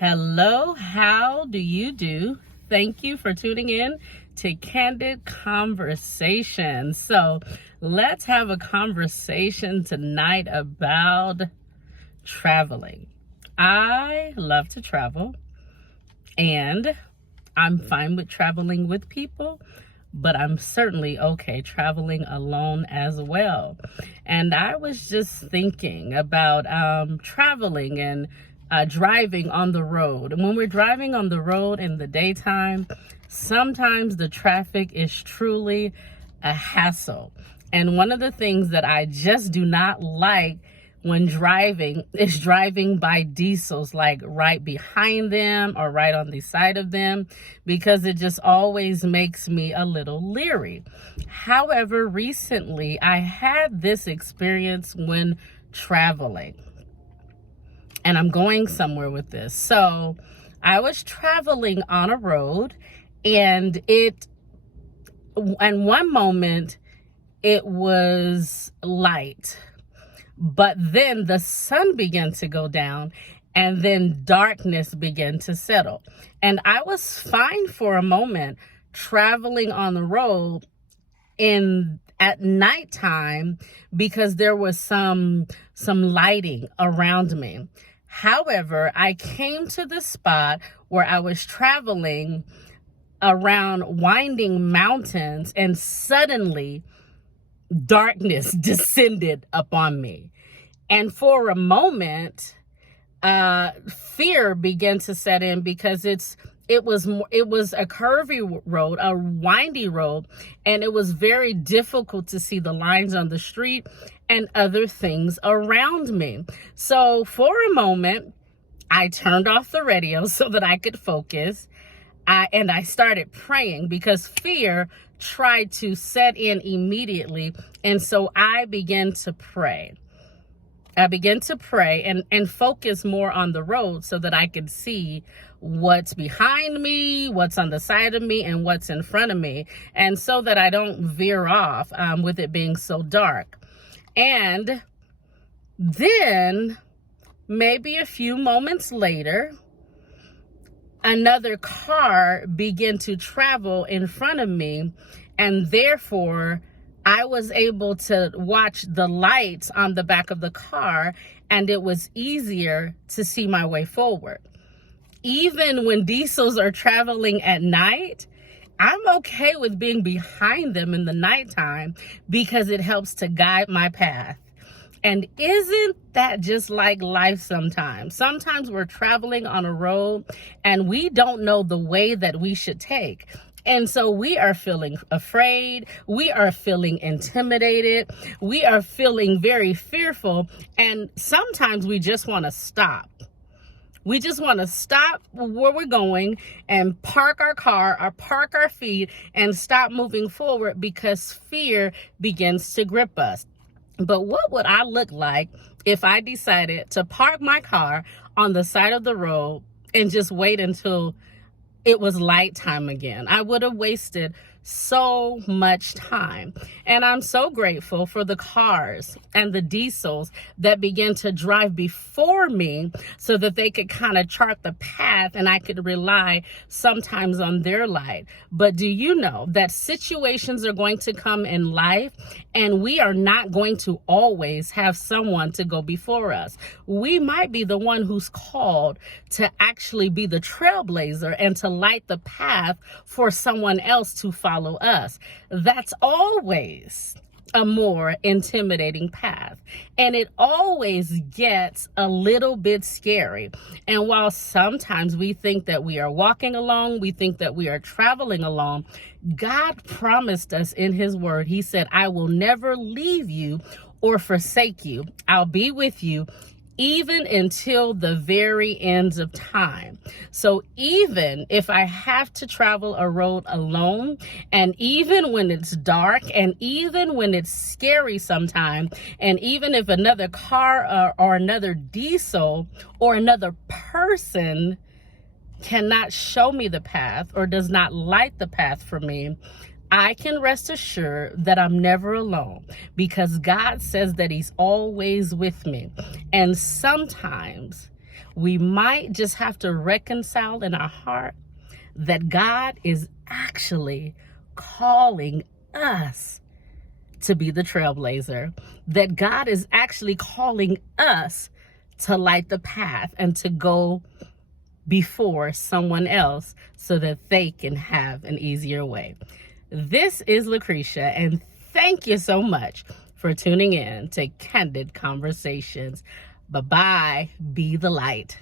Hello, how do you do? Thank you for tuning in to Candid Conversations. So, let's have a conversation tonight about traveling. I love to travel, and I'm fine with traveling with people, but I'm certainly okay traveling alone as well. And I was just thinking about traveling and driving on the road. And when we're driving on the road in the daytime, sometimes the traffic is truly a hassle. And one of the things that I just do not like when driving is driving by diesels, like right behind them or right on the side of them, because it just always makes me a little leery. However, recently I had this experience when traveling, and I'm going somewhere with this. So I was traveling on a road, and one moment it was light, but then the sun began to go down, and then darkness began to settle. And I was fine for a moment traveling on the road at nighttime because there was some lighting around me. However, I came to the spot where I was traveling around winding mountains, and suddenly darkness descended upon me. And for a moment, fear began to set in, because it was a curvy road, a windy road, and it was very difficult to see the lines on the street and other things around me. So for a moment, I turned off the radio so that I could focus. And I started praying, because fear tried to set in immediately. And so I began to pray. And focus more on the road so that I could see what's behind me, what's on the side of me, and what's in front of me. And so that I don't veer off with it being so dark. And then maybe a few moments later, another car began to travel in front of me, and therefore I was able to watch the lights on the back of the car, and it was easier to see my way forward. Even when diesels are traveling at night, I'm okay with being behind them in the nighttime, because it helps to guide my path. And isn't that just like life sometimes? Sometimes we're traveling on a road and we don't know the way that we should take. And so we are feeling afraid. We are feeling intimidated. We are feeling very fearful. And sometimes we just want to stop. We just want to stop where we're going and park our car or park our feet and stop moving forward, because fear begins to grip us. But what would I look like if I decided to park my car on the side of the road and just wait until it was light time again? I would have wasted so much time. And I'm so grateful for the cars and the diesels that began to drive before me, so that they could kind of chart the path and I could rely sometimes on their light. But do you know that situations are going to come in life, and we are not going to always have someone to go before us? We might be the one who's called to actually be the trailblazer and to light the path for someone else to follow us. That's always a more intimidating path, and it always gets a little bit scary. And while sometimes we think that we are walking along, we think that we are traveling along, God promised us in his word. He said, I will never leave you or forsake you. I'll be with you even until the very ends of time. So even if I have to travel a road alone, and even when it's dark, and even when it's scary sometimes, and even if another car or another diesel or another person cannot show me the path or does not light the path for me, I can rest assured that I'm never alone, because God says that he's always with me. And sometimes we might just have to reconcile in our heart that God is actually calling us to be the trailblazer, that God is actually calling us to light the path and to go before someone else so that they can have an easier way. This is Lucretia, and thank you so much for tuning in to Candid Conversations. Bye-bye. Be the light.